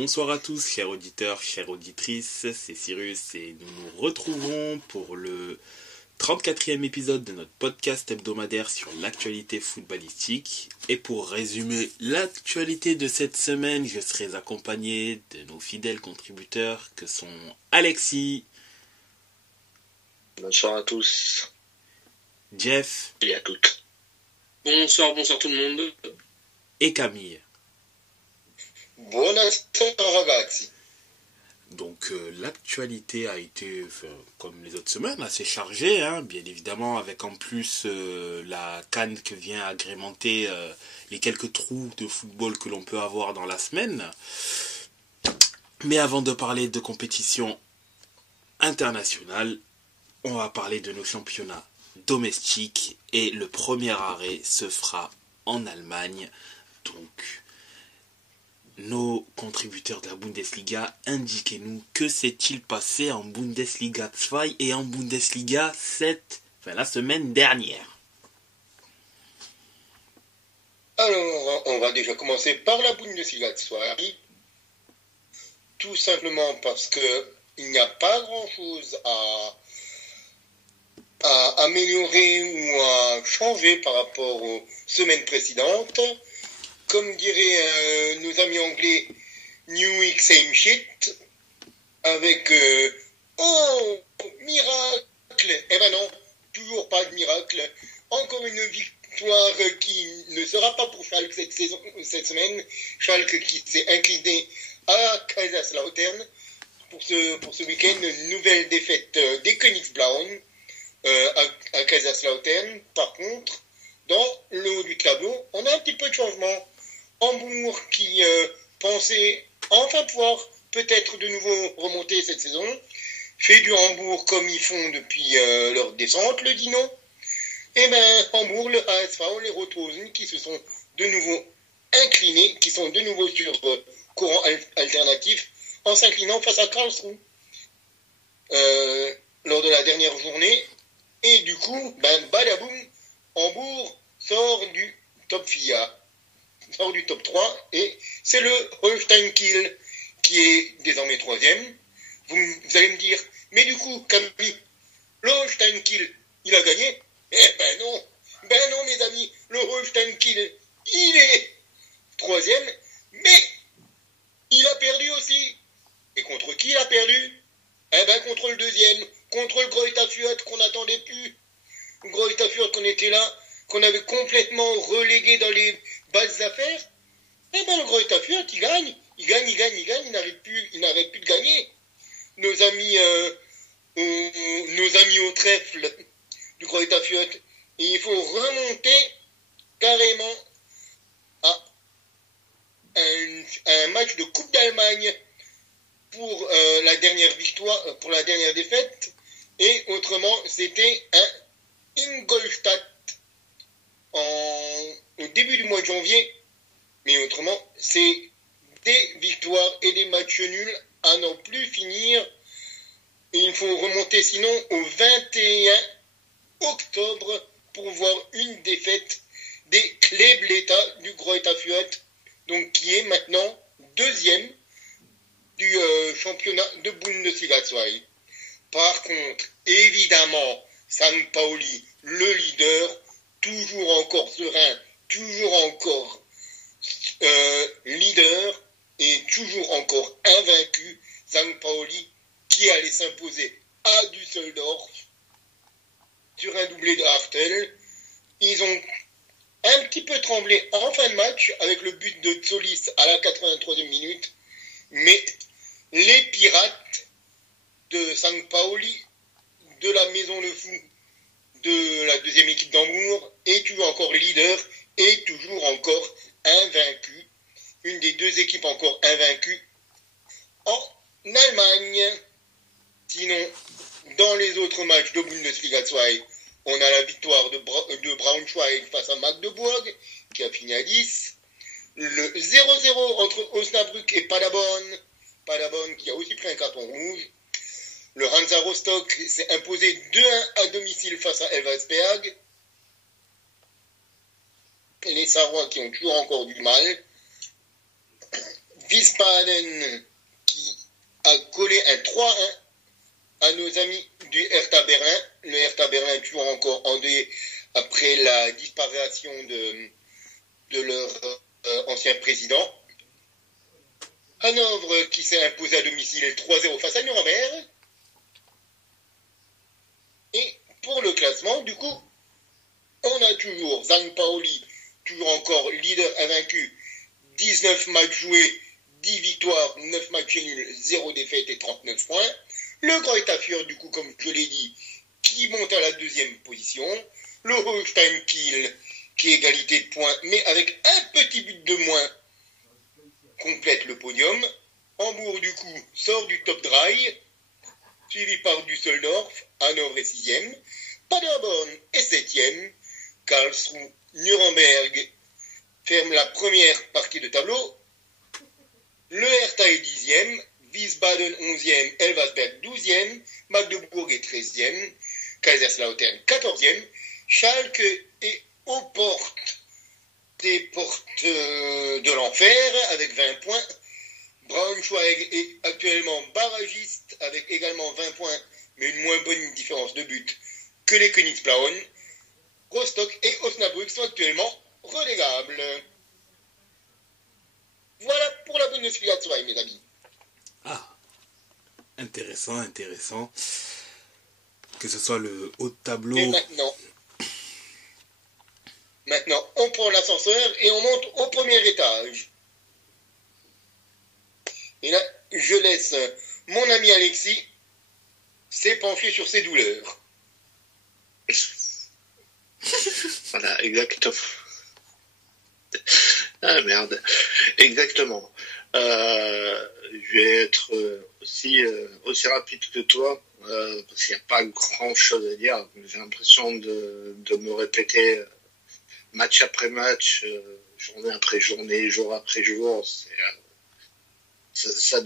Bonsoir à tous, chers auditeurs, chères auditrices, c'est Cyrus et nous nous retrouvons pour le 34e épisode de notre podcast hebdomadaire sur l'actualité footballistique. Et pour résumer l'actualité de cette semaine, je serai accompagné de nos fidèles contributeurs que sont Alexis. Bonsoir à tous. Jeff. Et à toutes. Bonsoir tout le monde. Et Camille. Buonasera ragazzi. Donc l'actualité a été, comme les autres semaines, assez chargée, bien évidemment, avec en plus la CAN qui vient agrémenter les quelques trous de football que l'on peut avoir dans la semaine. Mais avant de parler de compétition internationale, on va parler de nos championnats domestiques et le premier arrêt se fera en Allemagne. Donc, nos contributeurs de la Bundesliga, indiquez-nous que s'est-il passé en Bundesliga 2 et en Bundesliga 7, la semaine dernière. Alors, on va déjà commencer par la Bundesliga 2, tout simplement parce que il n'y a pas grand-chose à améliorer ou à changer par rapport aux semaines précédentes. Comme diraient nos amis anglais, New Week, same shit, avec oh, miracle. Eh ben non, toujours pas de miracle. Encore une victoire qui ne sera pas pour Schalke cette semaine. Schalke qui s'est incliné à Kaiserslautern pour ce week-end. Une nouvelle défaite des Königsblauen à Kaiserslautern. Par contre, dans le haut du tableau, on a un petit peu de changement. Hambourg qui pensait enfin pouvoir peut-être de nouveau remonter cette saison, fait du Hambourg comme ils font depuis leur descente, le Dino. Et bien Hambourg, le ASV, les Rothausen qui se sont de nouveau inclinés, qui sont de nouveau sur courant alternatif, en s'inclinant face à Karlsruhe lors de la dernière journée. Et du coup, badaboum, Hambourg sort du top FIA. Sort du top 3 et c'est le Holstein Kiel qui est désormais troisième. Vous allez me dire, mais du coup, Camille, le Holstein Kiel, il a gagné? Eh ben non mes amis, le Holstein Kiel, il est troisième, mais il a perdu aussi. Et contre qui il a perdu? Eh ben contre le deuxième, contre le Greuther Fürth qu'on n'attendait plus. Le Greuther Fürth qu'on était là, qu'on avait complètement relégué dans les bases affaires, eh ben le Greuther Fürth, il gagne, il n'arrête plus de gagner. Nos amis au trèfle du Greuther Fürth, il faut remonter carrément à un match de Coupe d'Allemagne pour la dernière victoire, pour la dernière défaite, et autrement c'était un Ingolstadt au début du mois de janvier, mais autrement, c'est des victoires et des matchs nuls à n'en plus finir. Et il faut remonter sinon au 21 octobre pour voir une défaite des Kleeblätter du Greuther Fürth, donc qui est maintenant deuxième du championnat de Bundesliga 2. Par contre, évidemment, St. Pauli, le leader, toujours encore serein, toujours encore leader et toujours encore invaincu, St. Pauli qui allait s'imposer à Düsseldorf sur un doublé de Hartel. Ils ont un petit peu tremblé en fin de match avec le but de Solis à la 83e minute, mais les Pirates de St. Pauli, de la Maison Le Fou, de la deuxième équipe d'Hambourg, est toujours encore leader et toujours encore invaincu. Une des deux équipes encore invaincues en Allemagne. Sinon, dans les autres matchs de Bundesliga 2, on a la victoire de Braunschweig face à Magdeburg, qui a fini à 10. Le 0-0 entre Osnabrück et Paderborn qui a aussi pris un carton rouge. Le Hansa Rostock s'est imposé 2-1 à domicile face à Elversberg. Les Sarrois qui ont toujours encore du mal. Wiesbaden qui a collé un 3-1 à nos amis du Hertha Berlin. Le Hertha Berlin est toujours encore en deuil après la disparition de leur ancien président. Hanovre qui s'est imposé à domicile 3-0 face à Nuremberg. Et pour le classement, du coup, on a toujours St. Pauli, toujours encore leader invaincu, 19 matchs joués, 10 victoires, 9 matchs nuls, 0 défaite et 39 points. Le Greuther Fürth, du coup, comme je l'ai dit, qui monte à la deuxième position. Le Holstein Kiel, qui est égalité de points, mais avec un petit but de moins, complète le podium. Hambourg, du coup, sort du top dry, suivi par Düsseldorf, Hanovre est 6e. Paderborn est 7e. Karlsruhe, Nuremberg ferme la première partie de tableau. Le Hertha est 10e. Wiesbaden 11e. Elversberg 12e. Magdebourg est 13e. Kaiserslautern 14e. Schalke est aux portes des portes de l'enfer avec 20 points. Braunschweig est actuellement barragiste avec également 20 points, mais une moins bonne différence de but que les Königsblauen. Rostock et Osnabrück sont actuellement relégables. Voilà pour la Bundesliga 2, mes amis. Ah, intéressant. Que ce soit le haut de tableau. Et maintenant, on prend l'ascenseur et on monte au premier étage. Et là, je laisse mon ami Alexis s'épancher sur ses douleurs. Voilà, exactement. Ah merde, exactement. Je vais être aussi rapide que toi, parce qu'il n'y a pas grand chose à dire. J'ai l'impression de me répéter match après match, journée après journée, jour après jour. Ça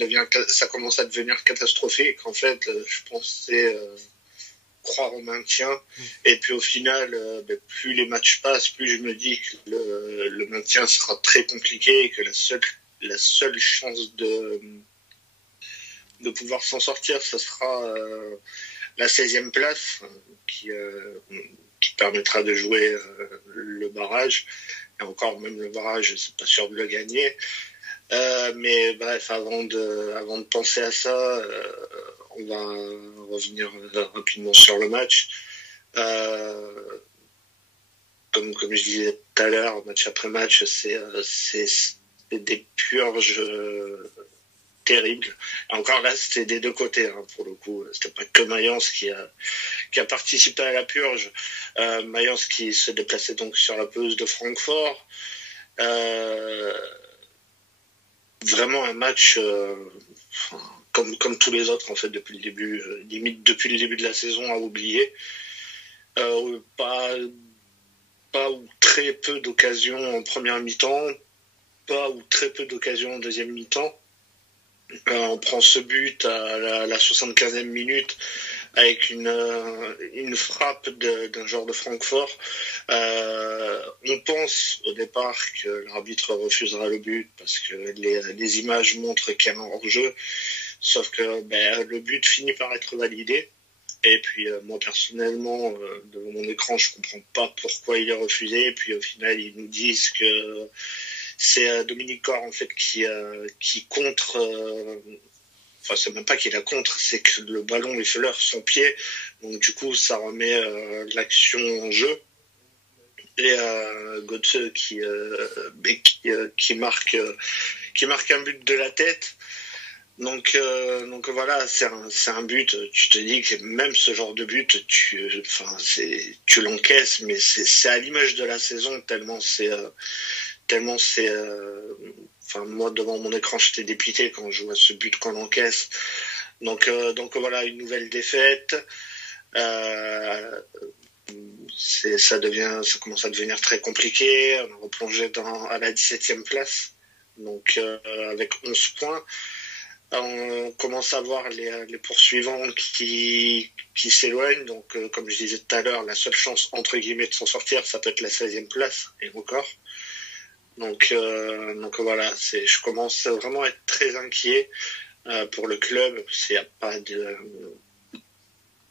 commence à devenir catastrophique. En fait, je pensais croire au maintien, et puis au final, plus les matchs passent, plus je me dis que le maintien sera très compliqué et que la seule chance de pouvoir s'en sortir, ça sera la 16e place qui permettra de jouer le barrage. Et encore, même le barrage, c'est pas sûr de le gagner. Mais bref, avant de penser à ça, on va revenir rapidement sur le match. Comme je disais tout à l'heure, match après match, c'est des purges terribles. Et encore là, c'était des deux côtés, hein, pour le coup. C'était pas que Mayence qui a participé à la purge. Mayence qui se déplaçait donc sur la pelouse de Francfort. Vraiment un match comme tous les autres en fait depuis le début, limite depuis le début de la saison à oublier. Pas ou très peu d'occasions en première mi-temps, pas ou très peu d'occasions en deuxième mi-temps. On prend ce but à la 75e minute avec une frappe d'un joueur de Francfort. On pense au départ que l'arbitre refusera le but parce que les images montrent qu'il y a un hors-jeu, sauf que le but finit par être validé. Et puis moi personnellement, devant mon écran, je comprends pas pourquoi il est refusé. Et puis au final, ils nous disent que c'est Dominique Corr en fait qui contre. Enfin, c'est même pas qu'il a contre, c'est que le ballon effleure son pied. Donc du coup, ça remet l'action en jeu. Et Götze qui marque un but de la tête. Donc voilà, c'est un but. Tu te dis que même ce genre de but, tu l'encaisses, mais c'est à l'image de la saison tellement c'est. Moi, devant mon écran, j'étais dépité quand je vois ce but qu'on encaisse. Donc voilà, une nouvelle défaite. Ça commence à devenir très compliqué. On est replongé à la 17e place. Donc avec 11 points. On commence à voir les poursuivants qui s'éloignent. Donc comme je disais tout à l'heure, la seule chance entre guillemets de s'en sortir, ça peut être la 16e place, et encore. Donc voilà, je commence vraiment à être très inquiet pour le club.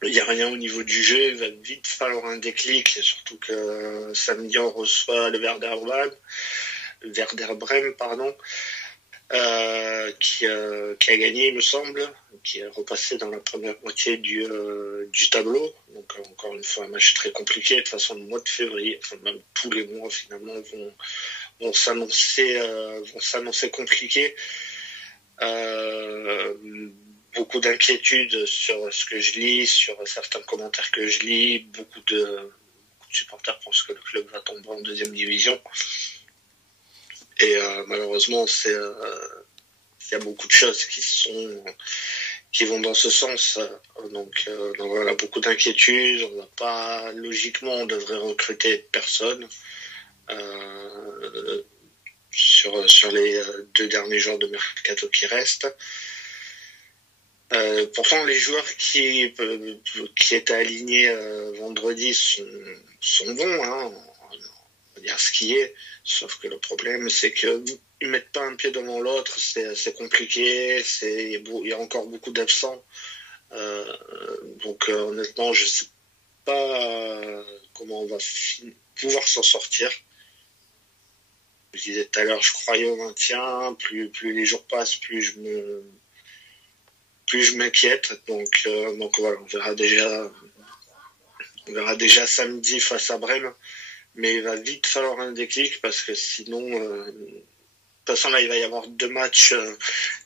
Il n'y a rien au niveau du jeu. Il va vite falloir un déclic, surtout que samedi on reçoit le Werder Bremen, qui a gagné, il me semble, qui est repassé dans la première moitié du tableau. Donc encore une fois un match très compliqué. De toute façon, le mois de février, enfin même tous les mois finalement vont s'annoncer compliqués. Beaucoup d'inquiétudes sur ce que je lis, sur certains commentaires que je lis. Beaucoup de supporters pensent que le club va tomber en deuxième division. Et malheureusement, il y a beaucoup de choses qui vont dans ce sens. Donc voilà, beaucoup d'inquiétudes. Logiquement, on devrait recruter personne sur les 2 derniers jours de mercato qui restent. Pourtant, les joueurs qui étaient alignés vendredi sont bons, hein, on va dire ce qui est. Sauf que le problème, c'est qu'ils mettent pas un pied devant l'autre, c'est compliqué, il y a encore beaucoup d'absents. Donc honnêtement, je sais pas comment on va pouvoir s'en sortir. Je disais tout à l'heure, je croyais au maintien, plus les jours passent, plus je m'inquiète. Donc voilà, on verra déjà samedi face à Brême. Mais il va vite falloir un déclic parce que sinon, de toute façon là il va y avoir 2 matchs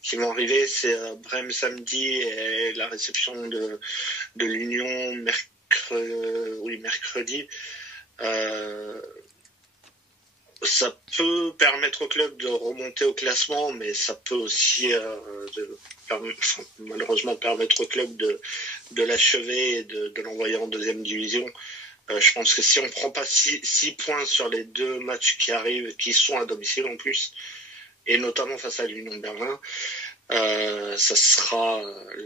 qui vont arriver, c'est Brême samedi et la réception de l'Union mercredi. Ça peut permettre au club de remonter au classement, mais ça peut aussi malheureusement permettre au club de l'achever et de l'envoyer en deuxième division. Je pense que si on prend pas 6 points sur les 2 matchs qui arrivent, qui sont à domicile en plus, et notamment face à l'Union Berlin, la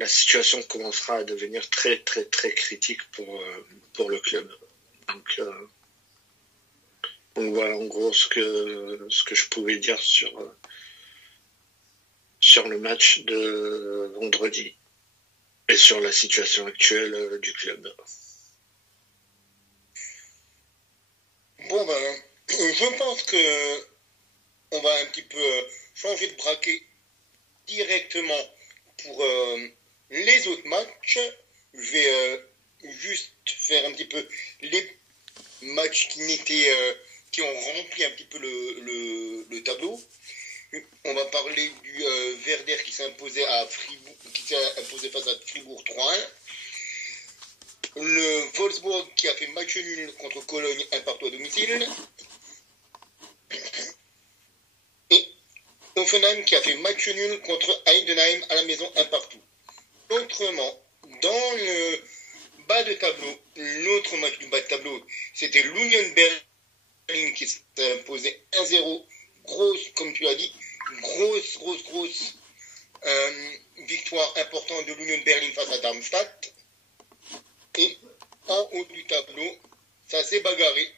situation commencera à devenir très très très critique pour le club. Donc voilà en gros ce que je pouvais dire sur le match de vendredi et sur la situation actuelle du club. Bon je pense que on va un petit peu changer de braquet directement pour les autres matchs. Je vais juste faire un petit peu les matchs qui ont rempli un petit peu le tableau. On va parler du Werder qui s'est imposé face à Fribourg 3-1. Le Wolfsburg qui a fait match nul contre Cologne 1-1 à domicile. Et Hoffenheim qui a fait match nul contre Heidenheim à la maison 1-1. Autrement, dans le bas de tableau, l'autre match du bas de tableau, c'était l'Union Berlin qui s'est imposé 1-0. Grosse, comme tu as dit, grosse victoire importante de l'Union Berlin face à Darmstadt. Et en haut du tableau, ça s'est bagarré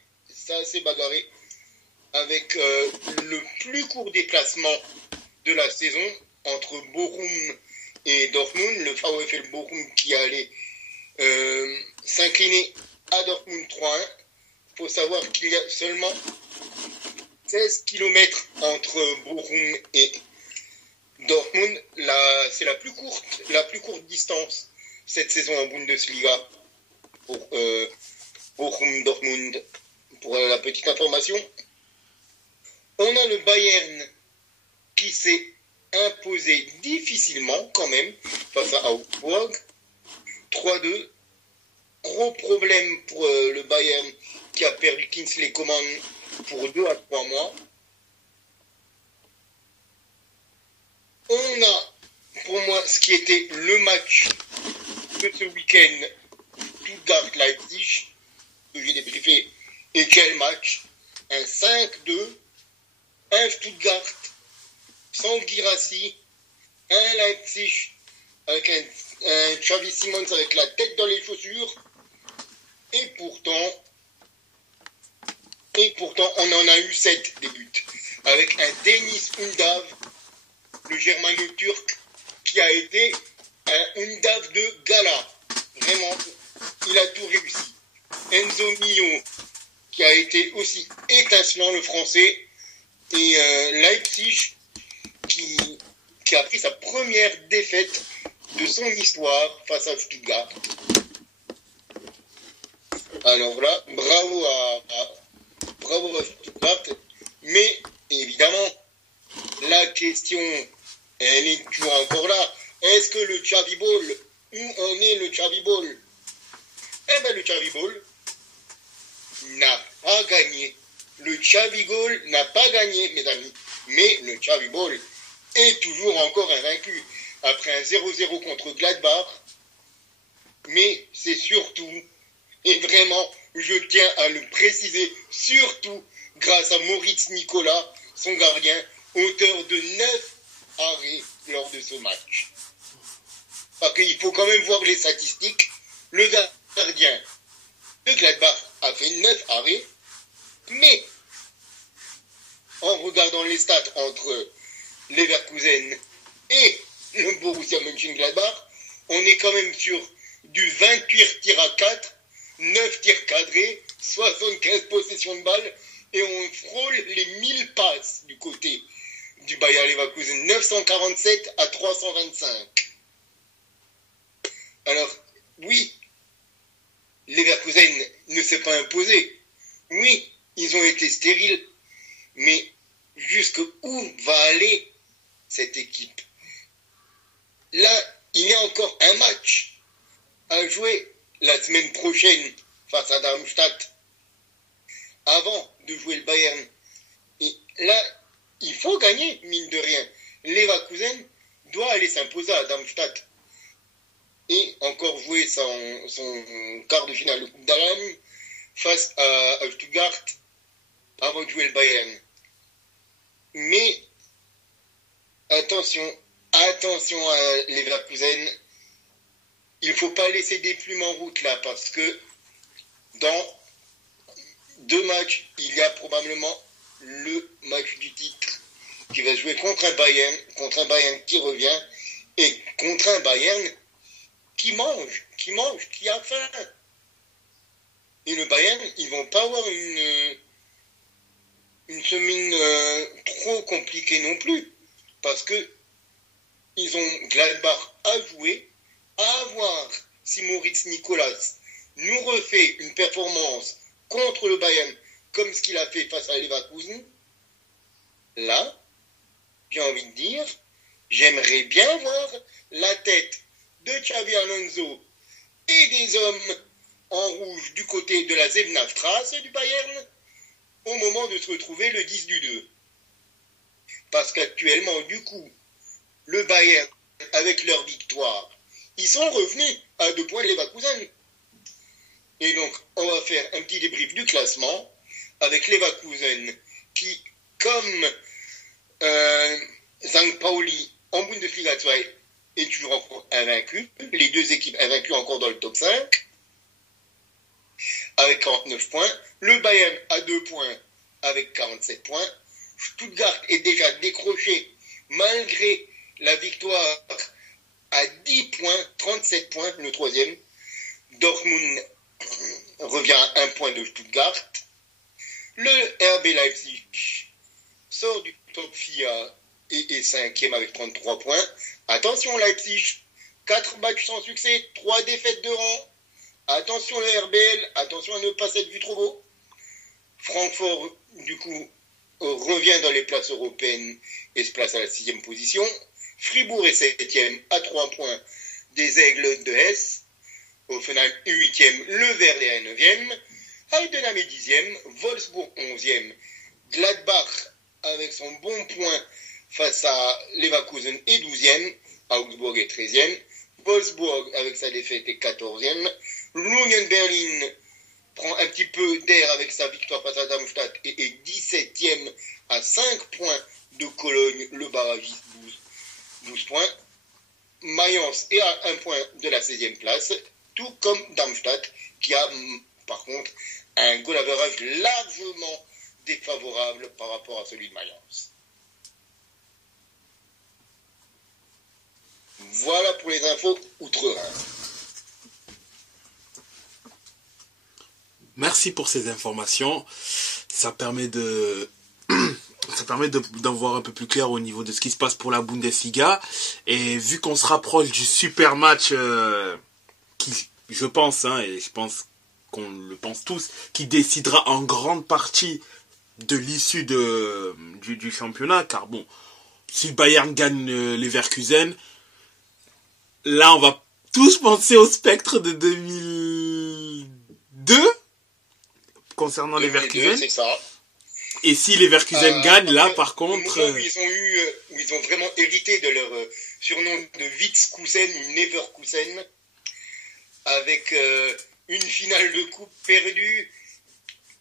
avec le plus court déplacement de la saison entre Bochum et Dortmund, le VfL Bochum qui allait s'incliner à Dortmund 3-1. Il faut savoir qu'il y a seulement 16 km entre Bochum et Dortmund. C'est la plus courte distance cette saison en Bundesliga pour Bochum Dortmund. Pour la petite information, on a le Bayern qui s'est imposé difficilement quand même face à Augsburg 3-2. Gros problème pour le Bayern qui a perdu Kingsley Coman pour 2 à 3 mois. On a pour moi ce qui était le match de ce week-end, Stuttgart-Leipzig, que j'ai débriefé. Et quel match! Un 5-2, un Stuttgart sans Guirassy, un Leipzig avec un Xavi Simons avec la tête dans les chaussures. Et pourtant, on en a eu 7 des buts. avec un Deniz Undav, le germano-turc, qui a été un Undav de gala. Vraiment, il a tout réussi. Enzo Mio, qui a été aussi étincelant, le français, et Leipzig, qui a pris sa première défaite de son histoire face à Stuttgart. Alors là, bravo à Stuttgart, mais évidemment, la question, elle est toujours encore là. Est-ce que le Xavi Ball, où en est le Xavi Ball? Eh bien, le Xavi Ball n'a pas gagné. Le Xavi Ball n'a pas gagné, mes amis. Mais le Xavi Ball est toujours encore invaincu. Après un 0-0 contre Gladbach. Mais c'est surtout, et vraiment, je tiens à le préciser, surtout grâce à Moritz Nicolas, son gardien, auteur de 9 arrêts lors de ce match. Parce qu'il faut quand même voir les statistiques. Le gardien de Gladbach a fait 9 arrêts, mais en regardant les stats entre Leverkusen et le Borussia Mönchengladbach, on est quand même sur du 28 tirs à 4, 9 tirs cadrés, 75 possessions de balles, et on frôle les 1000 passes du côté du Bayer Leverkusen, 947 à 325. Alors, oui, Leverkusen ne s'est pas imposé. Oui, ils ont été stériles. Mais jusqu'où va aller cette équipe? Là, il y a encore un match à jouer la semaine prochaine face à Darmstadt, avant de jouer le Bayern. Et là, il faut gagner, mine de rien. Leverkusen doit aller s'imposer à Darmstadt et encore jouer son quart de finale de Coupe d'Allemagne face à Stuttgart avant de jouer le Bayern. Mais attention à Leverkusen, il ne faut pas laisser des plumes en route là, parce que dans 2 matchs, il y a probablement le match du titre qui va se jouer contre un Bayern qui revient, et contre un Bayern qui mange, qui a faim. Et le Bayern, ils vont pas avoir une semaine trop compliquée non plus, parce que ils ont Gladbach à jouer, à voir si Moritz Nicolas nous refait une performance contre le Bayern comme ce qu'il a fait face à Leverkusen. Là, j'ai envie de dire, j'aimerais bien voir la tête de Xabi Alonso et des hommes en rouge du côté de la Sebenstraße du Bayern au moment de se retrouver le 10 du 2. Parce qu'actuellement, du coup, le Bayern, avec leur victoire, ils sont revenus à 2 points de Leverkusen. Et donc, on va faire un petit débrief du classement avec Leverkusen qui, comme St. Pauli en Bundesliga 2, est toujours encore invaincu. Les 2 équipes invaincues encore dans le top 5 avec 49 points. Le Bayern a 2 points avec 47 points. Stuttgart est déjà décroché malgré la victoire à 10 points, 37 points, le 3e. Dortmund revient à 1 point de Stuttgart. Le RB Leipzig sort du top FIA et est 5e avec 33 points. Attention Leipzig, 4 matchs sans succès, 3 défaites de rang. Attention le RBL, attention à ne pas s'être vu trop beau. Francfort, du coup, revient dans les places européennes et se place à la 6e position. Fribourg est 7e à 3 points des Aigles de Hesse. Offenheim 8e, le Werder est 9e. Heidenheim est 10e, Wolfsburg 11e. Gladbach, avec son bon point face à Leverkusen, est 12e. Augsburg est 13e. Wolfsburg, avec sa défaite, est 14e. l'Union Berlin prend un petit peu d'air avec sa victoire face à Darmstadt et est 17e à 5 points de Cologne, le barragiste, 12 points. Mayence est à 1 point de la 16e place, tout comme Darmstadt, qui a par contre un goal average largement défavorable par rapport à celui de Mayence. Voilà pour les infos outre-Rhin. Merci pour ces informations. Ça permet d'en voir un peu plus clair au niveau de ce qui se passe pour la Bundesliga. Et vu qu'on se rapproche du super match qui, je pense, et je pense qu'on le pense tous, qui décidera en grande partie de l'issue du championnat. Car bon, si le Bayern gagne Leverkusen, là on va tous penser au spectre de 2002 concernant Leverkusen. C'est ça. Et si Leverkusen gagne, là, par contre... Où ils ont vraiment hérité de leur surnom de Witzkusen ou Neverkusen, avec une finale de coupe perdue,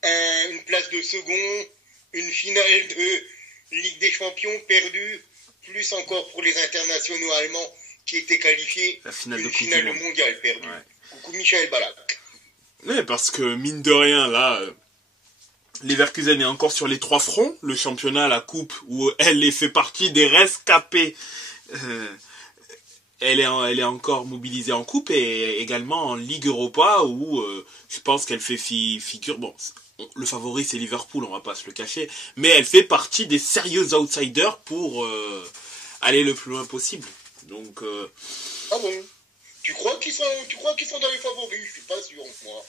une place de second, une finale de Ligue des Champions perdue, plus encore pour les internationaux allemands qui étaient qualifiés, une finale de mondial perdue. Ouais. Coucou Michael Ballack. Oui, parce que, mine de rien, là... Leverkusen est encore sur les 3 fronts, le championnat, la coupe, où elle fait partie des rescapés. Elle est encore mobilisée en coupe et également en Ligue Europa où je pense qu'elle fait figure... Bon, le favori c'est Liverpool, on va pas se le cacher, mais elle fait partie des sérieux outsiders pour aller le plus loin possible. Donc... Ah bon? Tu crois qu'ils sont dans les favoris? Je suis pas sûr, moi.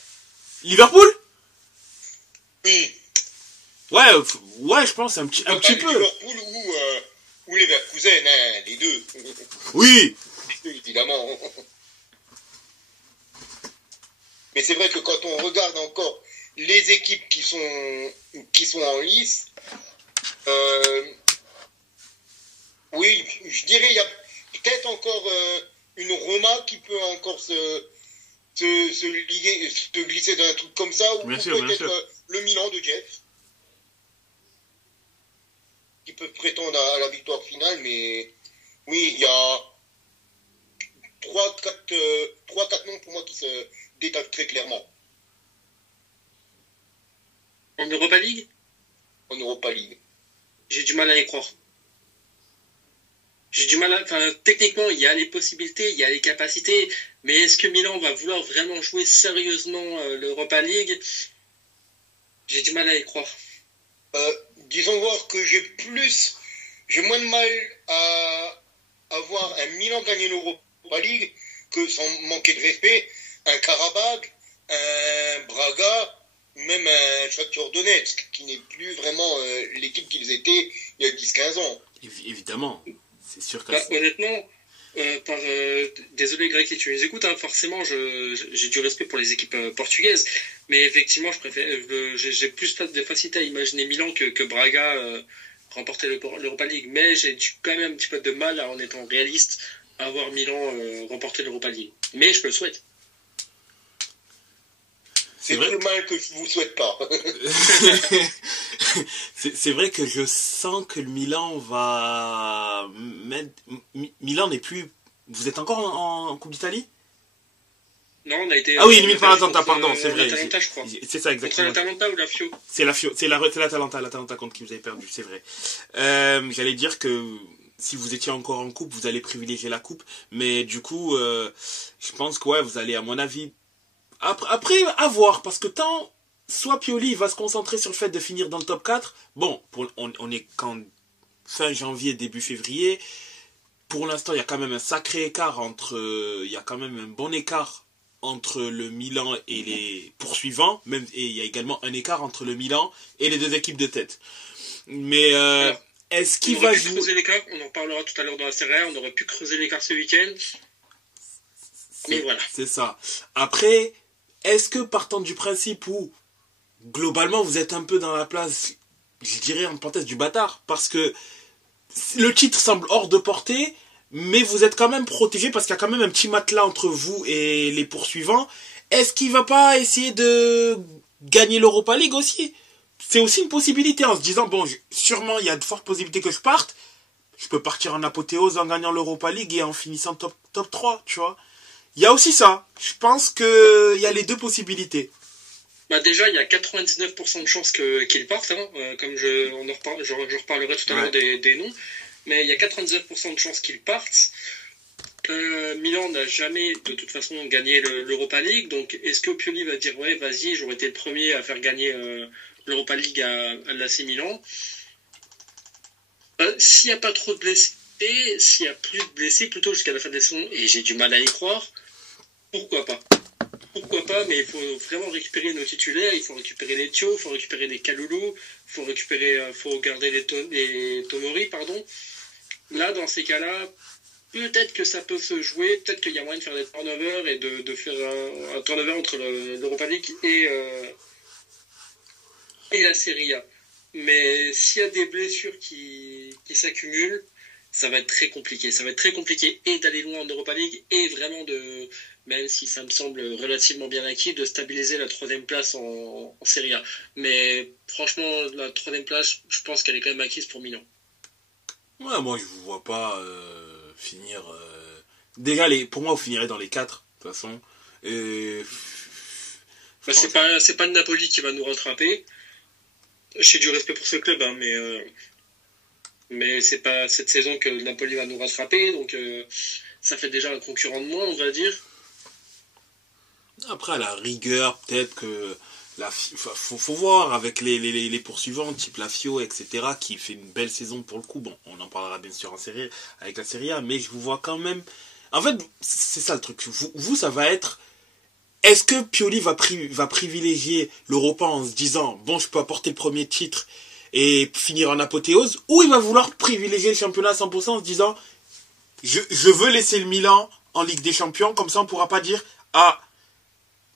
Liverpool? Oui. Ouais, je pense un petit peu. Liverpool ou Leverkusen, les deux. Oui. Évidemment. Mais c'est vrai que quand on regarde encore les équipes qui sont en lice, oui, je dirais il y a peut-être encore une Roma qui peut encore se glisser dans un truc comme ça, ou peut-être le Milan de Jeff, qui peut prétendre à la victoire finale, mais oui, il y a 3-4 noms pour moi qui se détachent très clairement. En Europa League? En Europa League. J'ai du mal à y croire. Techniquement, il y a les possibilités, il y a les capacités, mais est-ce que Milan va vouloir vraiment jouer sérieusement l'Europa League? J'ai du mal à y croire. Disons voir que j'ai moins de mal à voir un Milan gagner l'Europa League que, sans manquer de respect, un Karabakh, un Braga, même un Shakhtar Donetsk, qui n'est plus vraiment l'équipe qu'ils étaient il y a 10-15 ans. Évidemment. C'est sûr que... honnêtement, désolé Greg si tu les écoutes, forcément j'ai du respect pour les équipes portugaises, mais effectivement j'ai plus de facilité à imaginer Milan que Braga remporter l'Europa League, mais j'ai quand même un petit peu de mal, en étant réaliste, à voir Milan remporter l'Europa League. Mais je le souhaite. C'est plus mal que je vous souhaite pas. C'est vrai que je sens que le Milan va mettre... Milan n'est plus... Vous êtes encore en Coupe d'Italie? Non, on a été... Ah oui, éliminé par l'Atalanta, pardon, c'est vrai. Je crois. C'est ça, exactement. Contre l'Atalanta ou la Fio? C'est l'Atalanta contre qui vous avez perdu, c'est vrai. J'allais dire que si vous étiez encore en coupe, vous allez privilégier la coupe, mais du coup, je pense que vous allez, à mon avis... Après, à voir, parce que soit Pioli va se concentrer sur le fait de finir dans le top 4, bon, on est qu'en fin janvier, début février, pour l'instant, il y a quand même un sacré écart il y a quand même un bon écart entre le Milan et les poursuivants, et il y a également un écart entre le Milan et les deux équipes de tête. Mais est-ce qu'il va jouer... creuser l'écart, on en parlera tout à l'heure dans la Serie A, on aurait pu creuser l'écart ce week-end, mais voilà. C'est ça. Après... Est-ce que partant du principe où, globalement, vous êtes un peu dans la place, je dirais en parenthèse, du bâtard, parce que le titre semble hors de portée, mais vous êtes quand même protégé, parce qu'il y a quand même un petit matelas entre vous et les poursuivants, est-ce qu'il va pas essayer de gagner l'Europa League aussi? C'est aussi une possibilité, en se disant, bon, sûrement il y a de fortes possibilités que je parte, je peux partir en apothéose en gagnant l'Europa League et en finissant top 3, tu vois. Il y a aussi ça. Je pense qu'il y a les deux possibilités. Bah déjà, il y a 99% de chances qu'il parte, hein, comme je reparlerai tout à l'heure des noms, mais il y a 99% de chances qu'il parte. Milan n'a jamais de toute façon gagné l'Europa League, donc est-ce que Pioli va dire ouais vas-y, j'aurais été le premier à faire gagner l'Europa League à l'AC Milan. S'il n'y a pas trop de blessés, s'il n'y a plus de blessés plutôt jusqu'à la fin de la saison, et j'ai du mal à y croire, pourquoi pas? Pourquoi pas, mais il faut vraiment récupérer nos titulaires, il faut récupérer les Thio, il faut récupérer les Kalulu, faut garder les Tomori, pardon. Là, dans ces cas-là, peut-être que ça peut se jouer, peut-être qu'il y a moyen de faire des turnovers et de faire un turnover entre l'Europa League et la Serie A. Mais s'il y a des blessures qui s'accumulent, ça va être très compliqué. Ça va être très compliqué et d'aller loin en Europa League et vraiment même si ça me semble relativement bien acquis, de stabiliser la 3e place en Serie A. Mais franchement, la 3e place, je pense qu'elle est quand même acquise pour Milan. Ouais, moi je vous vois pas finir. Déjà, pour moi, vous finirez dans les 4, de toute façon. C'est pas le Napoli qui va nous rattraper. J'ai du respect pour ce club, hein, mais c'est pas cette saison que le Napoli va nous rattraper, donc ça fait déjà un concurrent de moins, on va dire. Après, à la rigueur, peut-être que faut voir avec les poursuivants, type la Fio, etc., qui fait une belle saison pour le coup. Bon, on en parlera bien sûr avec la Serie A, mais je vous vois quand même. En fait, c'est ça le truc. Vous, ça va être. Est-ce que Pioli va privilégier l'Europa en se disant bon, je peux apporter le premier titre et finir en apothéose, ou il va vouloir privilégier le championnat à 100% en se disant je veux laisser le Milan en Ligue des Champions, comme ça on pourra pas dire ah,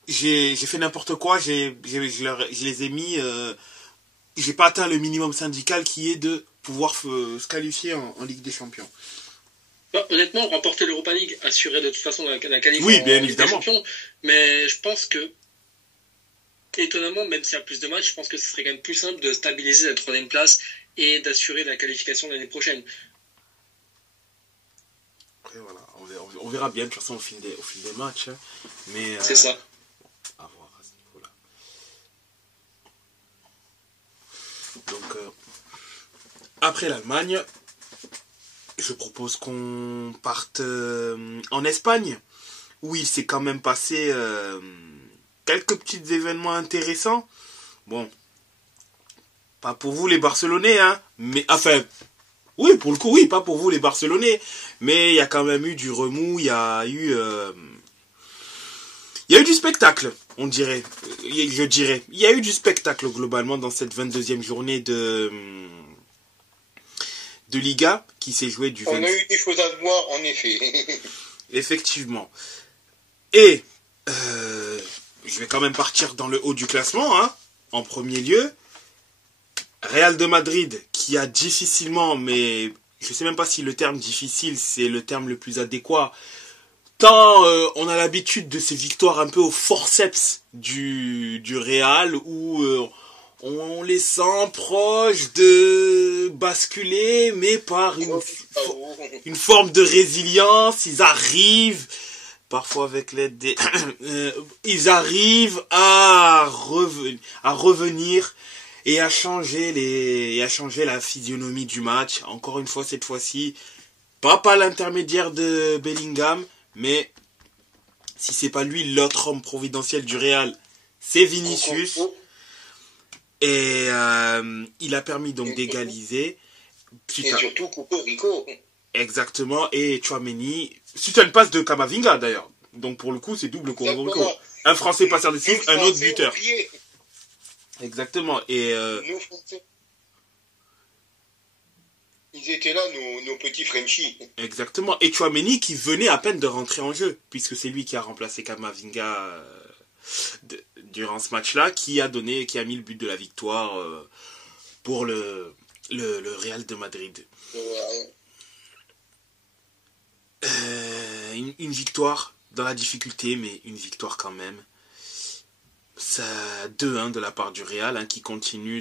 j'ai fait n'importe quoi, je les ai mis, j'ai pas atteint le minimum syndical qui est de pouvoir se qualifier en Ligue des Champions. Bah, honnêtement, remporter l'Europa League, assurer de toute façon la qualif oui, bien en Ligue des évidemment. Champions, mais je pense que étonnamment, même s'il y a plus de matchs, je pense que ce serait quand même plus simple de stabiliser la 3e place et d'assurer la qualification l'année prochaine. Après, voilà, on verra bien de toute façon au fil des matchs. Hein. Mais, c'est ça. À voir à ce niveau-là. Donc, après l'Allemagne, je propose qu'on parte en Espagne, où il s'est quand même passé quelques petits événements intéressants. Bon, pas pour vous les Barcelonais, hein, mais enfin, oui, pour le coup, oui, pas pour vous les Barcelonais, mais il y a quand même eu du remous, il y a eu du spectacle, on dirait, je dirais. Il y a eu du spectacle globalement dans cette 22e journée de Liga qui s'est jouée du 20... On a eu des choses à voir, en effet. Effectivement. Et je vais quand même partir dans le haut du classement, hein, en premier lieu. Real de Madrid qui a difficilement, mais je sais même pas si le terme difficile c'est le terme le plus adéquat, tant on a l'habitude de ces victoires un peu au forceps du Real où on les sent proches de basculer, mais par une forme de résilience, ils arrivent, parfois avec l'aide des... ils arrivent à revenir et à changer la physionomie du match. Encore une fois, cette fois-ci, pas par l'intermédiaire de Bellingham, mais si c'est pas lui, l'autre homme providentiel du Real, c'est Vinicius. Et il a permis donc d'égaliser. Et surtout Rico. Exactement. Et Tchouaméni, c'est une passe de Camavinga d'ailleurs. Donc pour le coup, c'est double Rico. Un Français passeur de cible, un autre buteur. Exactement. Et nos Français, ils étaient là, nos petits Frenchies. Exactement. Et Tchouaméni qui venait à peine de rentrer en jeu, puisque c'est lui qui a remplacé Camavinga durant ce match-là, qui a mis le but de la victoire pour le Real de Madrid. Ouais. Une victoire dans la difficulté, mais une victoire quand même. Ça 2-1 de la part du Real, hein, qui continue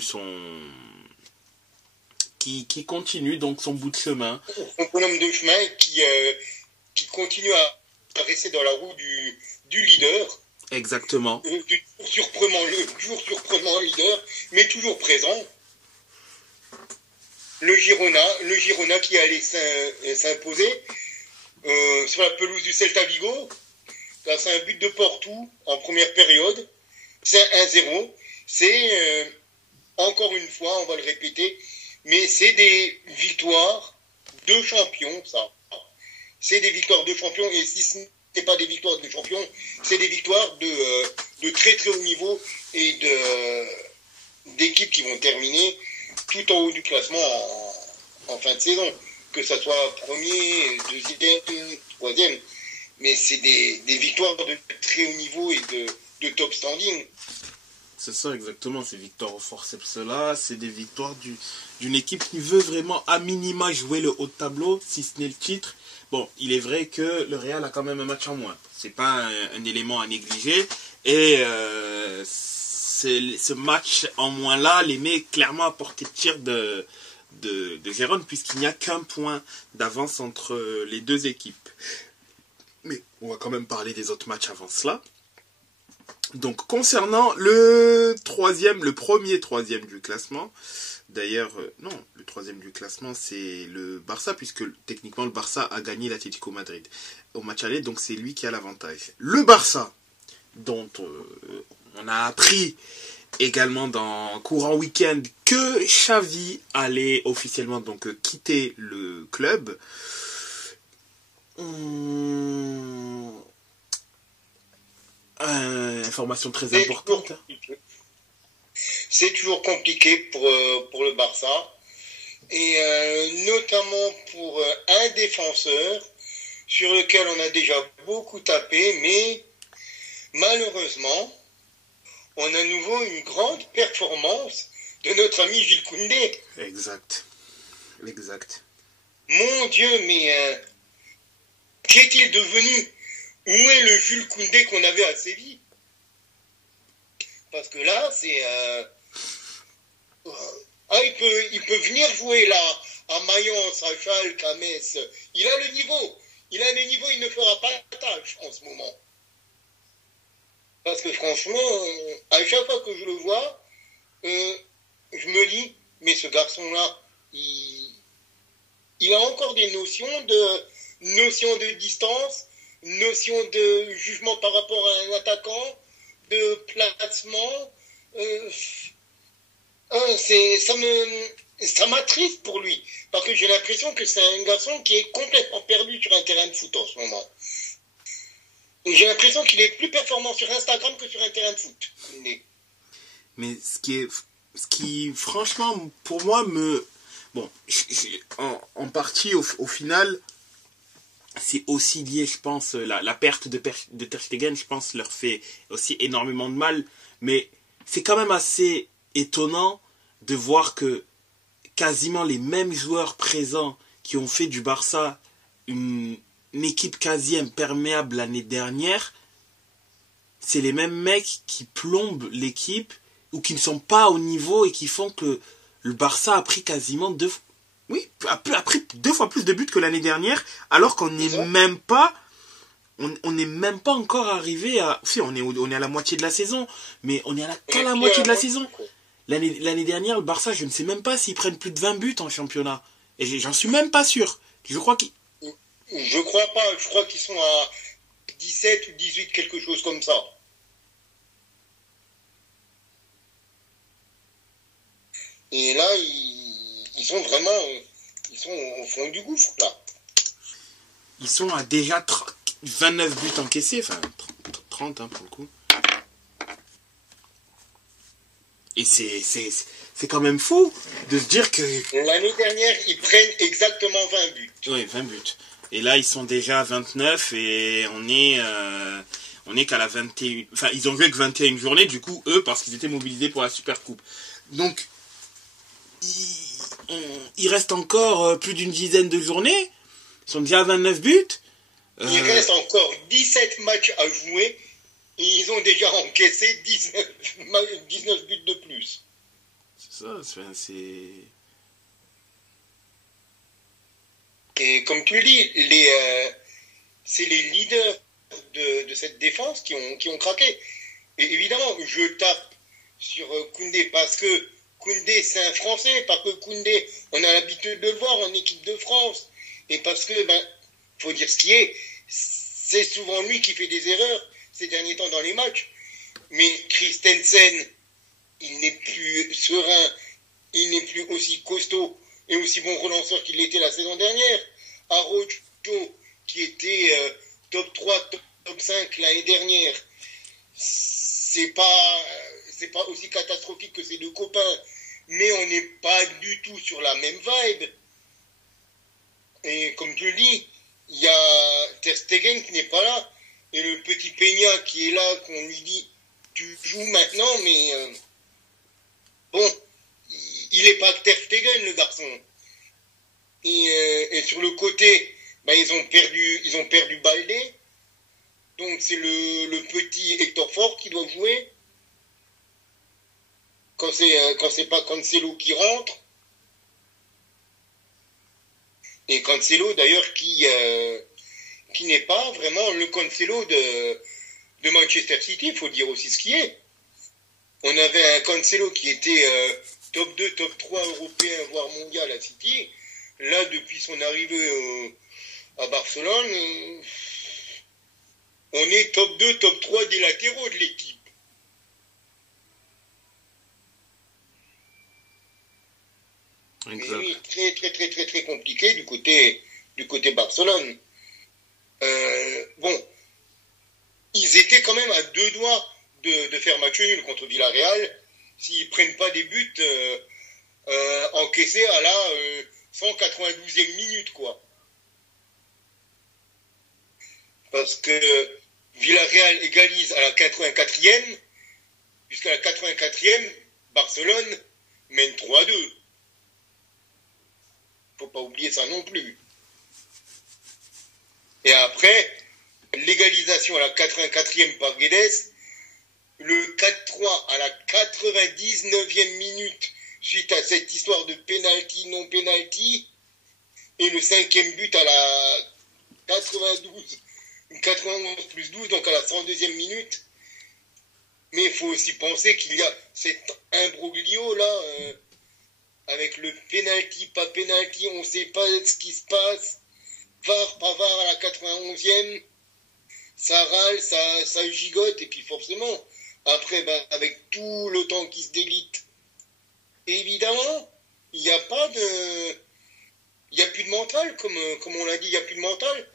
qui continue donc son bout de chemin. Son bonhomme de chemin qui continue à rester dans la roue du leader. Exactement. Toujours surprenant leader, mais toujours présent. Le Girona qui allait s'imposer sur la pelouse du Celta Vigo. C'est un but de Porto en première période. C'est 1-0. C'est, encore une fois, on va le répéter, mais c'est des victoires de champions, ça. C'est des victoires de champions, et si ce n'est pas des victoires de champions, c'est des victoires de très très haut niveau et d'équipes qui vont terminer tout en haut du classement en fin de saison. Que ça soit premier, deuxième, troisième. Mais c'est des victoires de très haut niveau et de top standing. C'est ça exactement, ces victoires au forceps là, c'est des victoires d'une équipe qui veut vraiment à minima jouer le haut de tableau, si ce n'est le titre. Bon, il est vrai que le Real a quand même un match en moins. C'est pas un élément à négliger. Et ce match en moins là les met clairement à portée de tir de Gérone, puisqu'il n'y a qu'un point d'avance entre les deux équipes. Mais on va quand même parler des autres matchs avant cela. Donc concernant le premier troisième du classement, d'ailleurs, non, le troisième du classement c'est le Barça, puisque techniquement le Barça a gagné l'Atlético Madrid au match aller, donc c'est lui qui a l'avantage. Le Barça, dont on a appris également dans courant week-end que Xavi allait officiellement donc quitter le club. Information très importante. C'est toujours compliqué pour le Barça. Et notamment pour un défenseur sur lequel on a déjà beaucoup tapé, mais malheureusement, on a à nouveau une grande performance de notre ami Jules Koundé. Exact. Mon Dieu, mais qu'est-il devenu? Où est le Jules Koundé qu'on avait à Séville? Parce que là, c'est... il peut venir jouer là, à Mayence, à Schalke, à Metz. Il a le niveau. Il ne fera pas la tâche en ce moment. Parce que franchement, à chaque fois que je le vois, je me dis, mais ce garçon-là, il a encore des notions de distance, notion de jugement par rapport à un attaquant, de placement. Ça m'attriste pour lui, parce que j'ai l'impression que c'est un garçon qui est complètement perdu sur un terrain de foot en ce moment. Et j'ai l'impression qu'il est plus performant sur Instagram que sur un terrain de foot. Mais ce qui franchement, pour moi, bon, en partie, au final, c'est aussi lié, je pense, la perte de Ter Stegen, je pense, leur fait aussi énormément de mal. Mais c'est quand même assez étonnant de voir que quasiment les mêmes joueurs présents qui ont fait du Barça une équipe quasi imperméable l'année dernière, c'est les mêmes mecs qui plombent l'équipe ou qui ne sont pas au niveau et qui font que le Barça a pris quasiment a pris 2 fois plus de buts que l'année dernière, alors qu'on n'est même pas encore arrivé à... Si, on est à la moitié de la saison, mais on est qu'à la moitié de la saison. L'année dernière, le Barça, je ne sais même pas s'ils prennent plus de 20 buts en championnat. Et j'en suis même pas sûr. Je crois pas. Je crois qu'ils sont à 17 ou 18, quelque chose comme ça. Et là, ils sont vraiment... Ils sont au fond du gouffre, là. Ils sont à déjà 29 buts encaissés. Enfin, 30 pour le coup. Et c'est quand même fou de se dire que... L'année dernière, ils prennent exactement 20 buts. Oui, 20 buts. Et là, ils sont déjà à 29 et on est qu'à la 21... Enfin, ils ont joué que 21 journées, du coup, eux, parce qu'ils étaient mobilisés pour la Supercoupe. Donc, il reste encore plus d'une dizaine de journées. Ils sont déjà à 29 buts. Il reste encore 17 matchs à jouer. Et ils ont déjà encaissé 19 buts de plus. C'est ça, c'est... Et comme tu le dis, c'est les leaders de cette défense qui ont craqué. Et évidemment, je tape sur Koundé parce que Koundé, c'est un Français, parce que Koundé, on a l'habitude de le voir en équipe de France, et parce que, faut dire ce qui est, c'est souvent lui qui fait des erreurs ces derniers temps dans les matchs. Mais Christensen, il n'est plus serein, il n'est plus aussi costaud et aussi bon relanceur qu'il l'était la saison dernière. Araujo, qui était top 3, top 5 l'année dernière, c'est pas aussi catastrophique que ses deux copains, mais on n'est pas du tout sur la même vibe. Et comme tu le dis, il y a Ter Stegen qui n'est pas là, et le petit Peña qui est là, qu'on lui dit tu joues maintenant, mais bon, il n'est pas Ter Stegen le garçon. Et sur le côté, ils ont perdu Baldé, donc c'est le petit Hector Ford qui doit jouer. Quand c'est pas Cancelo qui rentre. Et Cancelo d'ailleurs qui n'est pas vraiment le Cancelo de Manchester City, il faut dire aussi ce qui est. On avait un Cancelo qui était top 2, top 3 européen, voire mondial à City. Là, depuis son arrivée à Barcelone, on est top 2, top 3 des latéraux de l'équipe. Exact. Oui, très, très, très, très, très compliqué du côté Barcelone. Bon, ils étaient quand même à 2 doigts de faire match nul contre Villarreal s'ils prennent pas des buts encaissés à la 192e minute, quoi. Parce que Villarreal égalise à la 84e, jusqu'à la 84e, Barcelone mène 3-2. Faut pas oublier ça non plus. Et après, l'égalisation à la 84e par Guedes, le 4-3 à la 99e minute suite à cette histoire de penalty, non penalty, et le 5e but à la 91 plus 12, donc à la 102e minute. Mais il faut aussi penser qu'il y a cet imbroglio là, avec le penalty, pas penalty, on ne sait pas ce qui se passe. VAR, pas VAR à la 91e, ça râle, ça gigote, et puis forcément, après, avec tout le temps qui se délite, évidemment, il n'y a plus de mental, comme on l'a dit, il n'y a plus de mental.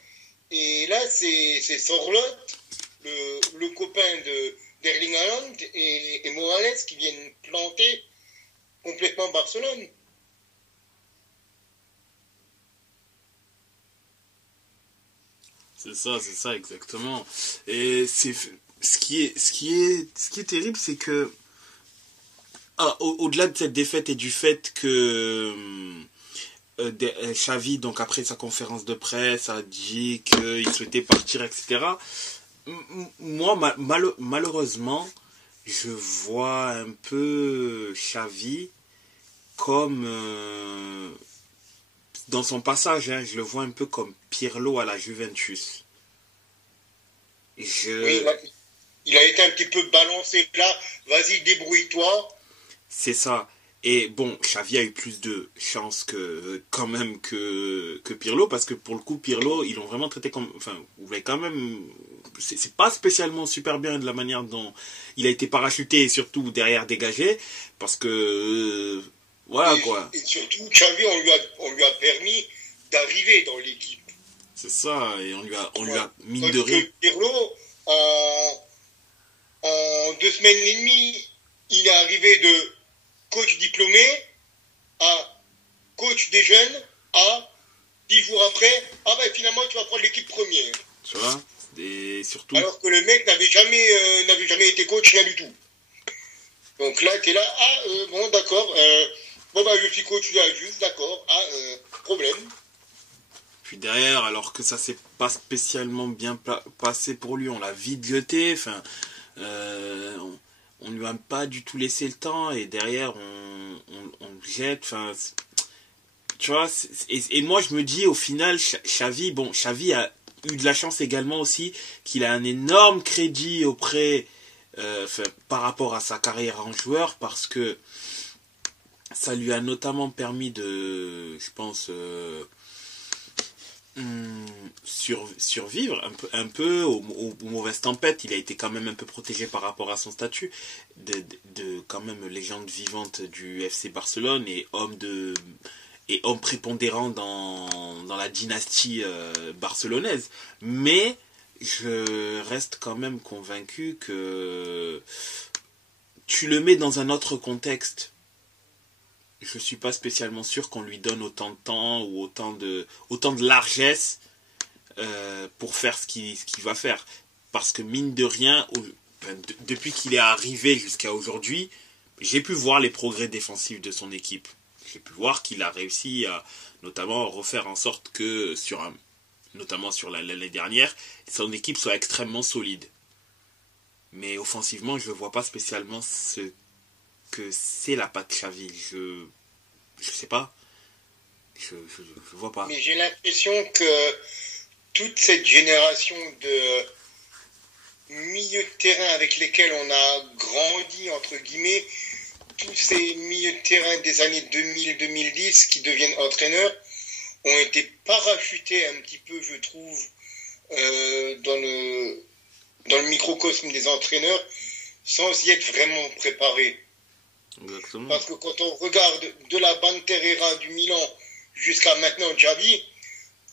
Et là, c'est Sorloth, le copain d'Erling Haaland et Morales qui viennent planter complètement Barcelone. C'est ça exactement. Et c'est ce qui est terrible, c'est que au-delà de cette défaite et du fait que Xavi, donc après sa conférence de presse, a dit qu'il souhaitait partir, etc. Moi, malheureusement, je vois un peu Xavi comme dans son passage, je le vois un peu comme Pirlo à la Juventus. Oui, il a été un petit peu balancé là. Vas-y, débrouille-toi. C'est ça. Et bon, Xavi a eu plus de chance quand même que Pirlo, parce que pour le coup, Pirlo, ils l'ont vraiment traité comme... Enfin, vous voyez quand même... C'est pas spécialement super bien de la manière dont il a été parachuté et surtout derrière dégagé, parce que... voilà quoi. Et surtout, Xavi, on lui a permis d'arriver dans l'équipe. C'est ça, et on lui a mine de rien... Pirlo, en 2 semaines et demie, il est arrivé de coach diplômé à coach des jeunes à 10 jours après, finalement tu vas prendre l'équipe première. Tu vois, et surtout... Alors que le mec n'avait jamais été coach, rien du tout. Donc là, tu es là, bon d'accord, je suis coach de la Juve, d'accord, problème. Puis derrière, alors que ça s'est pas spécialement bien passé pour lui, on l'a vite jeté, enfin... on lui a pas du tout laissé le temps, et derrière on le jette, enfin tu vois, et moi je me dis au final Xavi eu de la chance également aussi qu'il a un énorme crédit auprès, par rapport à sa carrière en joueur, parce que ça lui a notamment permis de, je pense, survivre un peu aux mauvaises tempêtes. Il a été quand même un peu protégé par rapport à son statut de quand même légende vivante du FC Barcelone et homme prépondérant dans la dynastie barcelonaise. Mais je reste quand même convaincu que tu le mets dans un autre contexte. Je suis pas spécialement sûr qu'on lui donne autant de temps ou autant de largesse pour faire ce qu'il va faire. Parce que mine de rien, depuis qu'il est arrivé jusqu'à aujourd'hui, j'ai pu voir les progrès défensifs de son équipe. J'ai pu voir qu'il a réussi à notamment refaire en sorte que, notamment sur l'année dernière, son équipe soit extrêmement solide. Mais offensivement, je ne vois pas spécialement ce que c'est la patte Xavi. Je sais pas. Je vois pas. Mais j'ai l'impression que toute cette génération de milieux de terrain avec lesquels on a grandi, entre guillemets, tous ces milieux de terrain des années 2000-2010 qui deviennent entraîneurs ont été parachutés un petit peu, je trouve, dans le microcosme des entraîneurs, sans y être vraiment préparés. Exactement. Parce que quand on regarde de la Banterera du Milan jusqu'à maintenant Xavi,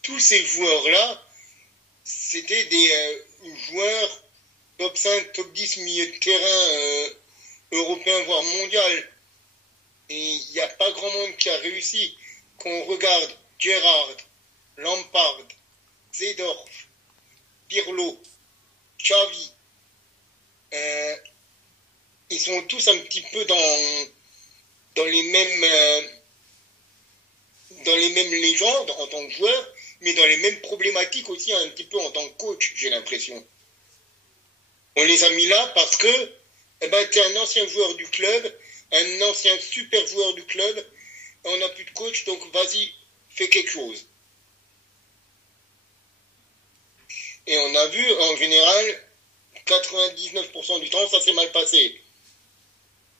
tous ces joueurs-là, c'était des joueurs top 5, top 10 milieu de terrain européen, voire mondial. Et il n'y a pas grand monde qui a réussi. Quand on regarde Gerrard, Lampard, Seedorf, Pirlo, Xavi, ils sont tous un petit peu dans les mêmes légendes en tant que joueurs, mais dans les mêmes problématiques aussi un petit peu en tant que coach, j'ai l'impression. On les a mis là parce que tu es un ancien joueur du club, un ancien super joueur du club, on n'a plus de coach, donc vas-y, fais quelque chose. Et on a vu, en général, 99% du temps, ça s'est mal passé.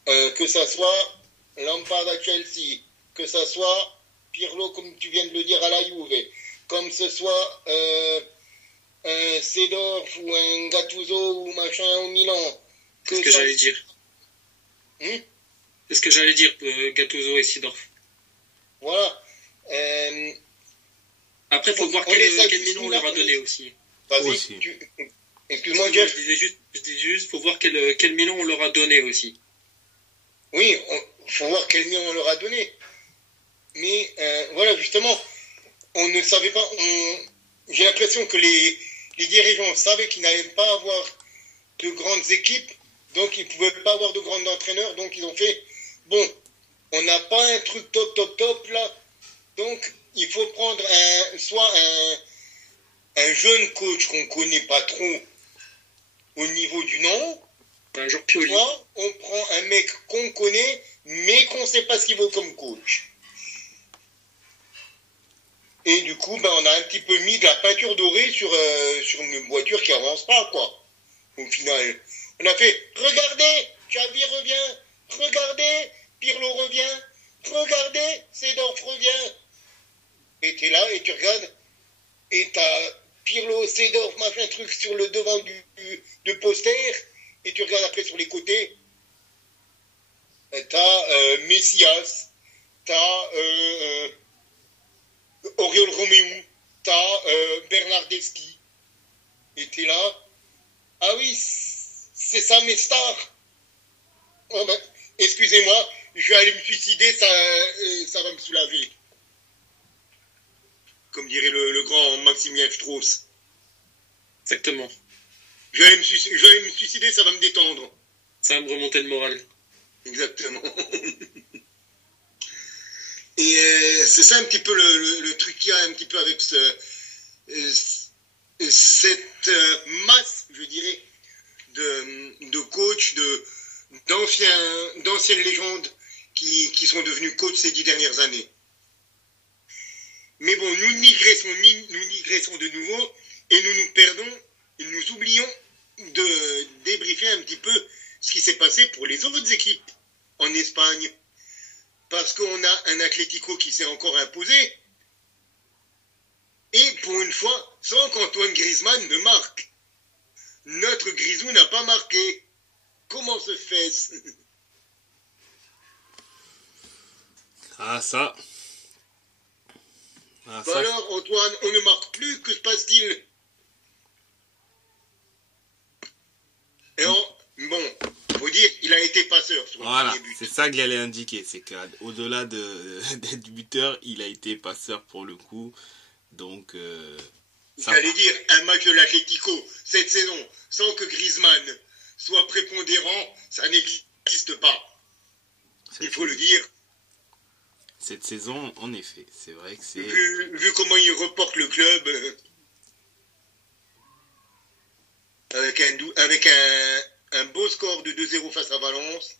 Que ça soit Lampard à Chelsea, que ça soit Pirlo, comme tu viens de le dire, à la Juve, comme ce soit un Seedorf ou un Gattuso ou machin au Milan. C'est ce que j'allais dire. C'est ce que j'allais dire, Gattuso et Seedorf. Voilà. Après, il faut voir quel bilan on leur a donné aussi. Vas-y, excuse-moi, Jeff. Je dis juste, faut voir quel bilan on leur a donné aussi. Oui, il faut voir quel bilan on leur a donné. Mais voilà, justement, on ne savait pas. J'ai l'impression que les dirigeants savaient qu'ils n'allaient pas avoir de grandes équipes, donc ils ne pouvaient pas avoir de grands entraîneurs, donc ils ont fait, bon, on n'a pas un truc top là, donc il faut prendre soit un jeune coach qu'on ne connaît pas trop au niveau du nom, soit on prend un mec qu'on connaît, mais qu'on ne sait pas ce qu'il vaut comme coach. Et du coup, on a un petit peu mis de la peinture dorée sur une voiture qui avance pas, quoi. Au final. On a fait, regardez, Xavi revient, regardez, Pirlo revient, regardez, Seedorf revient. Et t'es là, et tu regardes, et t'as Pirlo, Seedorf, machin truc sur le devant de poster, et tu regardes après sur les côtés, t'as Messias, t'as Oriol Roméo, t'as Bernardeschi, et t'es là, ah oui, c'est ça mes stars. Oh excusez-moi, je vais aller me suicider, ça va me soulager. Comme dirait le grand Maximilien Strauss. Exactement. Je vais aller me suicider, ça va me détendre. Ça va me remonter le moral. Exactement. Et c'est ça un petit peu le truc qu'il y a un petit peu avec cette masse, je dirais, de coachs, d'anciennes légendes qui sont devenus coachs ces 10 dernières années. Mais bon, nous digressons de nouveau, et nous perdons, et nous oublions de débriefer un petit peu ce qui s'est passé pour les autres équipes en Espagne. Parce qu'on a un Atlético qui s'est encore imposé, et pour une fois, sans qu'Antoine Griezmann ne marque. Notre Grisou n'a pas marqué. Comment se fait-ce? Ah, ça. Ah, Bah ça. alors, Antoine, on ne marque plus, que se passe-t-il? Et bon, faut dire, il a été passeur sur le Voilà, premier but. c'est ça que j'allais indiquer. C'est qu'au-delà d'être buteur, il a été passeur pour le coup. Donc, ça J'allais dire, un match de l'Atlético, cette saison, sans que Griezmann soit prépondérant, ça n'existe pas. Il faut le dire. Cette saison, en effet, c'est vrai que c'est... Vu comment il reporte le club, avec un beau score de 2-0 face à Valence,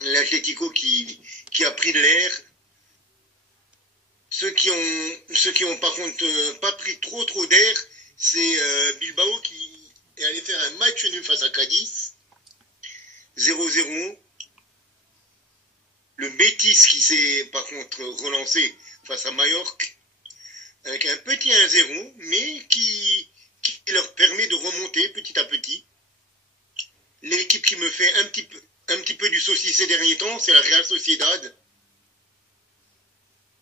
l'Atlético qui a pris de l'air. Ceux qui ont par contre pas pris trop d'air, c'est Bilbao qui est allé faire un match nul face à Cadiz, 0-0. Le Betis qui s'est par contre relancé face à Majorque avec un petit 1-0, mais qui leur permet de remonter petit à petit. L'équipe qui me fait un petit peu du saucisson ces derniers temps, c'est la Real Sociedad,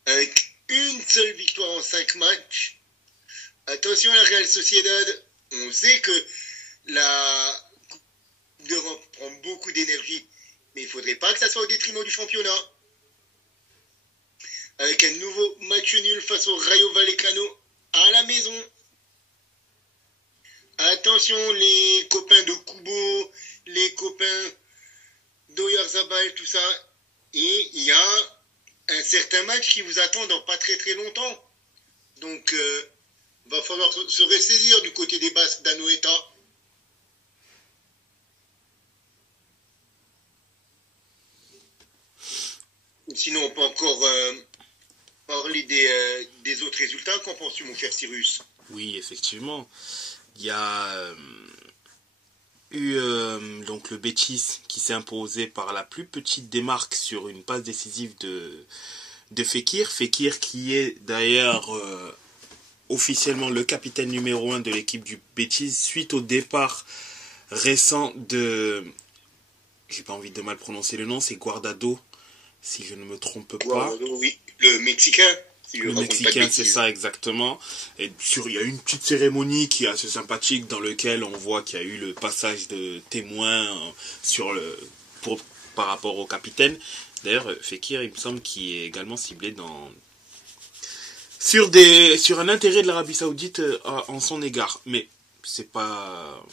avec une seule victoire en 5 matchs. Attention, la Real Sociedad, on sait que la Coupe d'Europe prend beaucoup d'énergie, mais il ne faudrait pas que ça soit au détriment du championnat. Avec un nouveau match nul face au Rayo Vallecano à la maison. Attention, les copains de Kubo, les copains d'Oyarzabal, tout ça. Et il y a un certain match qui vous attend dans pas très longtemps. Donc, va falloir se ressaisir du côté des Basques d'Anoeta. Sinon, on peut encore parler des autres résultats. Qu'en penses-tu, mon cher Cyrus? Oui, effectivement. Il y a eu donc le Betis qui s'est imposé par la plus petite des marques sur une passe décisive de Fekir. Fekir qui est d'ailleurs officiellement le capitaine numéro 1 de l'équipe du Betis suite au départ récent de... J'ai pas envie de mal prononcer le nom, c'est Guardado, si je ne me trompe pas. Guardado, oui, le Mexicain. Le Mexicain, c'est ça exactement. Et il y a eu une petite cérémonie qui est assez sympathique dans laquelle on voit qu'il y a eu le passage de témoins par rapport au capitaine. D'ailleurs, Fekir, il me semble qu'il est également ciblé sur un intérêt de l'Arabie Saoudite en son égard. Mais c'est pas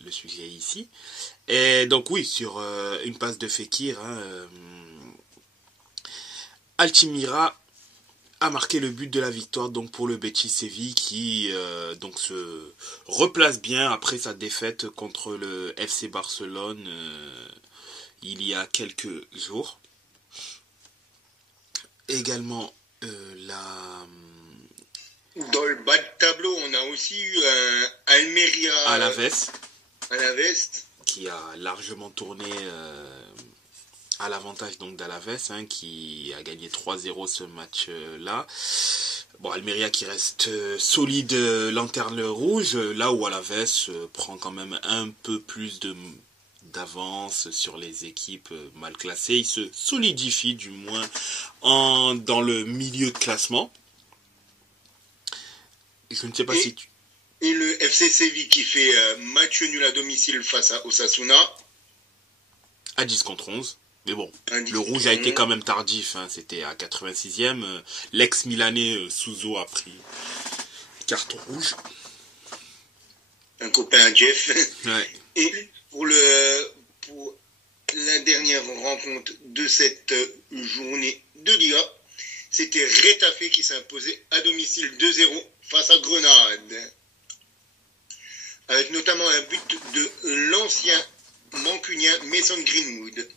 le sujet ici. Et donc oui, sur une passe de Fekir, Altimira a marqué le but de la victoire donc pour le Betis Séville qui donc se replace bien après sa défaite contre le FC Barcelone il y a quelques jours. Également dans le bas de tableau, on a aussi eu un Almeria Alaves qui a largement tourné à l'avantage donc d'Alaves qui a gagné 3-0 ce match-là. Bon, Almeria qui reste solide lanterne rouge, là où Alaves prend quand même un peu plus d'avance sur les équipes mal classées. Il se solidifie du moins dans le milieu de classement. Je ne sais pas si tu... Et le FC Séville qui fait match nul à domicile face à Osasuna. À 10-11. Mais bon, le rouge a été quand même tardif. C'était à 86e. L'ex-Milanais Souzo a pris carton rouge. Un copain Jeff. Ouais. Et pour la dernière rencontre de cette journée de Liga, c'était Retafe qui s'imposait à domicile 2-0 face à Grenade. Avec notamment un but de l'ancien mancunien Mason Greenwood.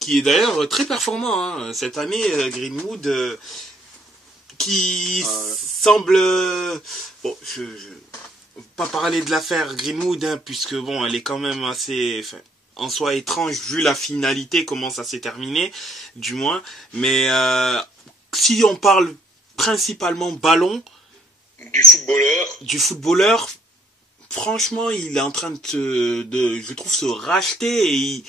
Qui est d'ailleurs très performant. Cette année, Greenwood, qui semble... bon, je pas parler de l'affaire Greenwood, hein, puisque bon, elle est quand même assez... Enfin, en soi étrange, vu la finalité, comment ça s'est terminé, du moins. Mais si on parle principalement ballon... Du footballeur, franchement, il est en train je trouve, se racheter. Et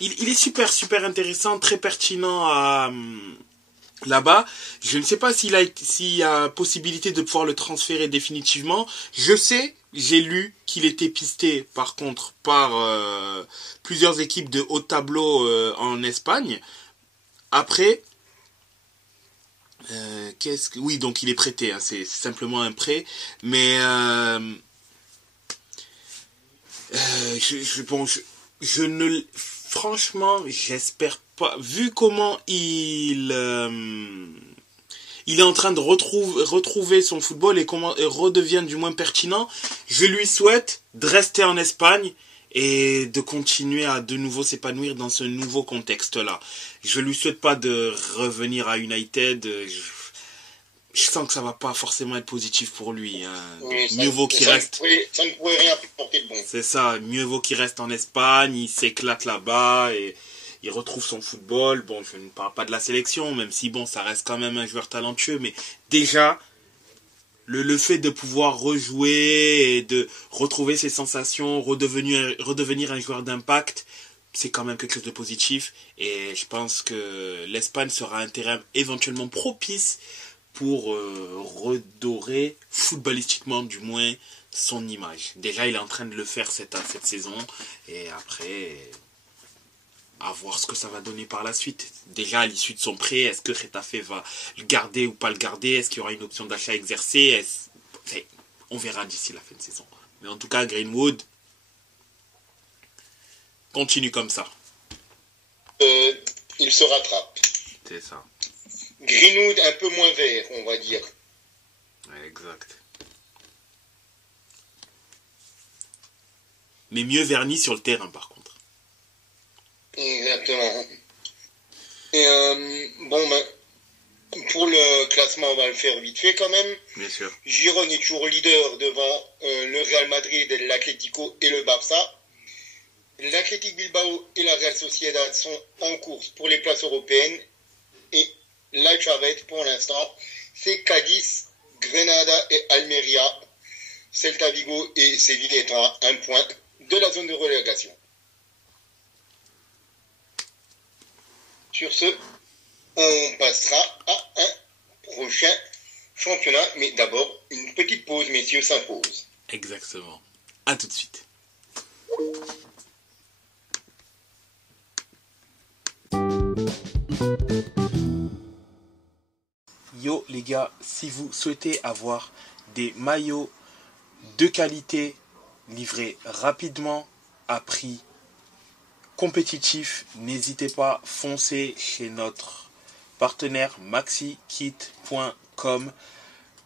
il est super intéressant, très pertinent là-bas. Je ne sais pas s'il y a possibilité de pouvoir le transférer définitivement. J'ai lu qu'il était pisté, par contre, par plusieurs équipes de haut tableau en Espagne. Après, oui, donc il est prêté, hein, c'est simplement un prêt. Mais je ne... Franchement, j'espère pas. Vu comment il est en train de retrouver son football et comment il redevient du moins pertinent, je lui souhaite de rester en Espagne et de continuer à de nouveau s'épanouir dans ce nouveau contexte-là. Je lui souhaite pas de revenir à United. Je sens que ça va pas forcément être positif pour lui. Hein. Oui, mieux vaut qu'il reste. Ça ne pourrait rien porter de bon. C'est ça. Mieux vaut qu'il reste en Espagne. Il s'éclate là-bas et il retrouve son football. Bon, je ne parle pas de la sélection, même si bon, ça reste quand même un joueur talentueux. Mais déjà, le fait de pouvoir rejouer et de retrouver ses sensations, redevenir un joueur d'impact, c'est quand même quelque chose de positif. Et je pense que l'Espagne sera un terrain éventuellement propice pour redorer footballistiquement du moins son image. Déjà, il est en train de le faire cette saison. Et après, à voir ce que ça va donner par la suite. Déjà, à l'issue de son prêt, est-ce que Getafe va le garder ou pas le garder? Est-ce qu'il y aura une option d'achat exercée? Enfin, on verra d'ici la fin de saison. Mais en tout cas, Greenwood continue comme ça. Il se rattrape. C'est ça. Greenwood un peu moins vert, on va dire. Exact. Mais mieux verni sur le terrain, par contre. Exactement. Et pour le classement, on va le faire vite fait quand même. Bien sûr. Girone est toujours leader devant le Real Madrid, l'Atlético et le Barça. L'Athletic Bilbao et la Real Sociedad sont en course pour les places européennes. Et la charrette, pour l'instant, c'est Cadiz, Grenada et Almeria. Celta Vigo et Séville étant à 1 point de la zone de relégation. Sur ce, on passera à un prochain championnat. Mais d'abord, une petite pause, messieurs, s'impose. Exactement. À tout de suite. Yo les gars, si vous souhaitez avoir des maillots de qualité livrés rapidement à prix compétitif, n'hésitez pas, foncez chez notre partenaire maxikit.com.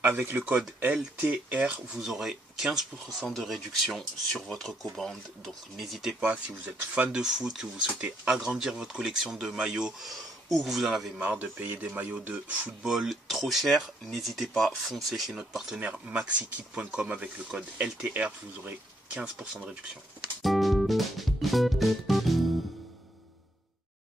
Avec le code LTR, vous aurez 15% de réduction sur votre commande. Donc n'hésitez pas, si vous êtes fan de foot, que vous souhaitez agrandir votre collection de maillots ou que vous en avez marre de payer des maillots de football trop chers, n'hésitez pas, foncez chez notre partenaire maxikit.com avec le code LTR, vous aurez 15% de réduction.